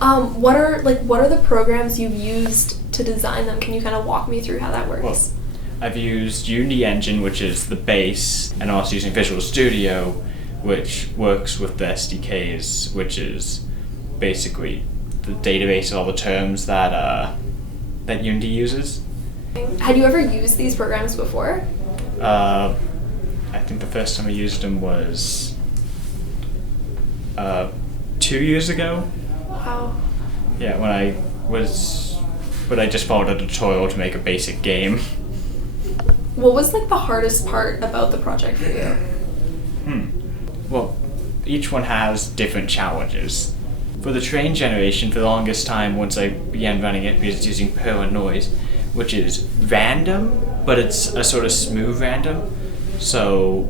What are the programs you've used to design them? Can you kind of walk me through how that works? Well, I've used Unity Engine, which is the base, and also using Visual Studio, which works with the SDKs, which is basically the database of all the terms that Unity uses. Had you ever used these programs before? I think the first time I used them was 2 years ago. Wow. Yeah, when I just followed a tutorial to make a basic game. What was like the hardest part about the project for you? Well, each one has different challenges. For the train generation, for the longest time, once I began running it, because it's using per noise, which is random, but it's a sort of smooth random. So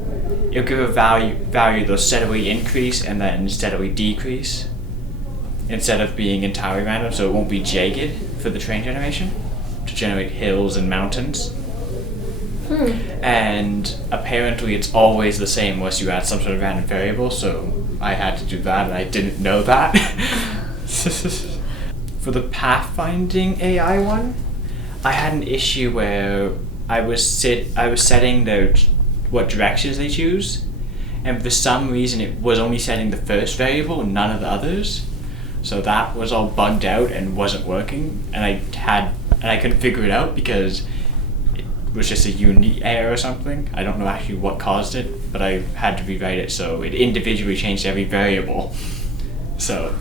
it'll give a value that'll steadily increase and then steadily decrease, instead of being entirely random, so it won't be jagged for the train generation, to generate hills and mountains. And apparently it's always the same unless you add some sort of random variable, so I had to do that and I didn't know that. For the pathfinding AI one, I had an issue where I was setting what directions they choose, and for some reason it was only setting the first variable and none of the others. So that was all bugged out and wasn't working, and I couldn't figure it out because it was just a Unity error or something. I don't know actually what caused it, but I had to rewrite it so it individually changed every variable. So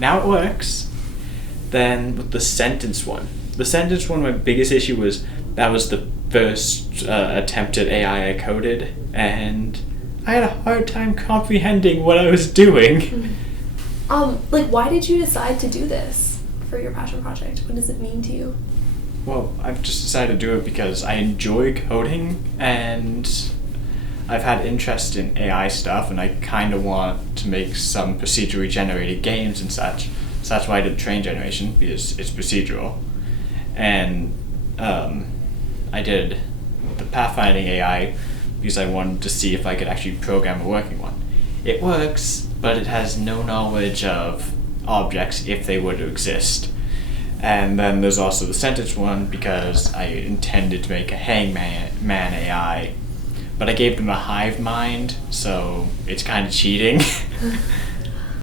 now it works. Then with the sentence one, my biggest issue was that was the first attempt at AI I coded, and I had a hard time comprehending what I was doing. Why did you decide to do this for your passion project? What does it mean to you? Well, I've just decided to do it because I enjoy coding, and I've had interest in AI stuff, and I kind of want to make some procedurally generated games and such. So that's why I did train generation, because it's procedural. And I did the pathfinding AI because I wanted to see if I could actually program a working one. It works, but it has no knowledge of objects if they were to exist. And then there's also the sentence one because I intended to make a hangman AI, but I gave them a hive mind, so it's kind of cheating.